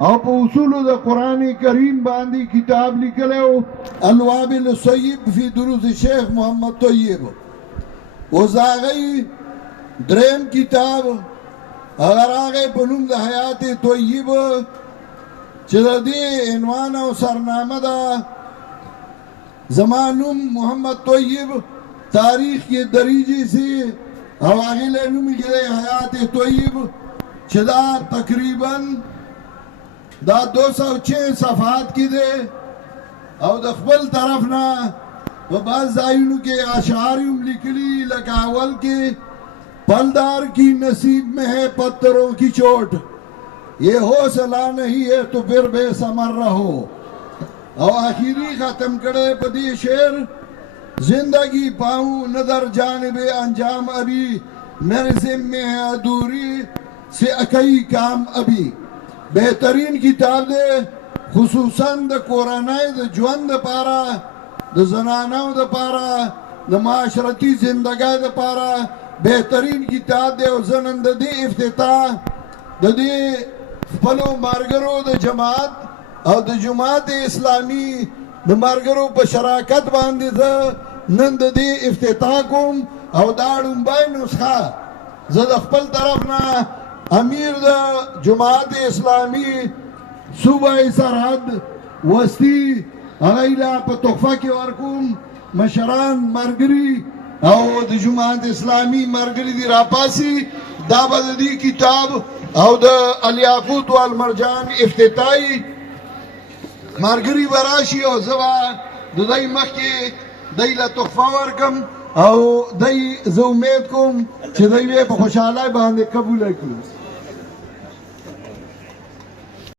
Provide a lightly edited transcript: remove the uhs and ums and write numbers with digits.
او په اصولو د قرآن کریم باندې کتاب لیکلی و الوابل الصیب فی دروس شیخ محمد طیب. اوس هغه دریم کتاب اگر هغه په نوم د حیات طیب چې د دې عنوان او سرنامه ده زما نوم محمد طیب تاریخ کے دریجے سے حواغل نوم کے حیات طیب چې دا تقریباً دا 206 صفحات کی دے او د خپل طرف نا و بعض ځایونو کې اشعار هم لیکلي لکه اول کې پلدار کی نصیب میں ہے پتھروں کی چوٹ یہ حوصلہ نہیں ہے تو پھر بے ثمر رہو. او آخری ختم کرے پدی شعر زندگی پاؤں نظر جانب انجام ابھی میرے ذمے ہے ادھوری سے اکئی کام ابھی. بہترین کتاب دے خصوصاً دا قرآنائی دا جوان دا پارا دا زناناو دا پارا دا معاشرتی زندگاہ دا پارا بہترین کتاب دے. او زنن دا دی افتتاح دا دی خپلو مارگرو دا جماعت او دا جماعت اسلامی دا مارگرو پا شراکت باندی دا نن دا دی افتتاح کم او دا ڈنبائی نسخہ زد خپل طرفنا امیر دا جماعت اسلامی صوبہ سرحد وسطی اغیلا پا تحفہ کی ورکم مشران مرگری او دا جماعت اسلامی مرگری دی راپاسی دا با دی کتاب او دا الیاقوت والمرجان افتتاحی مرگری براشی او زبا دا دی مخی دی لتحفہ ورکم او دی زو امید کم چھ دی بے پا خوشحالائی باندے قبول کرو.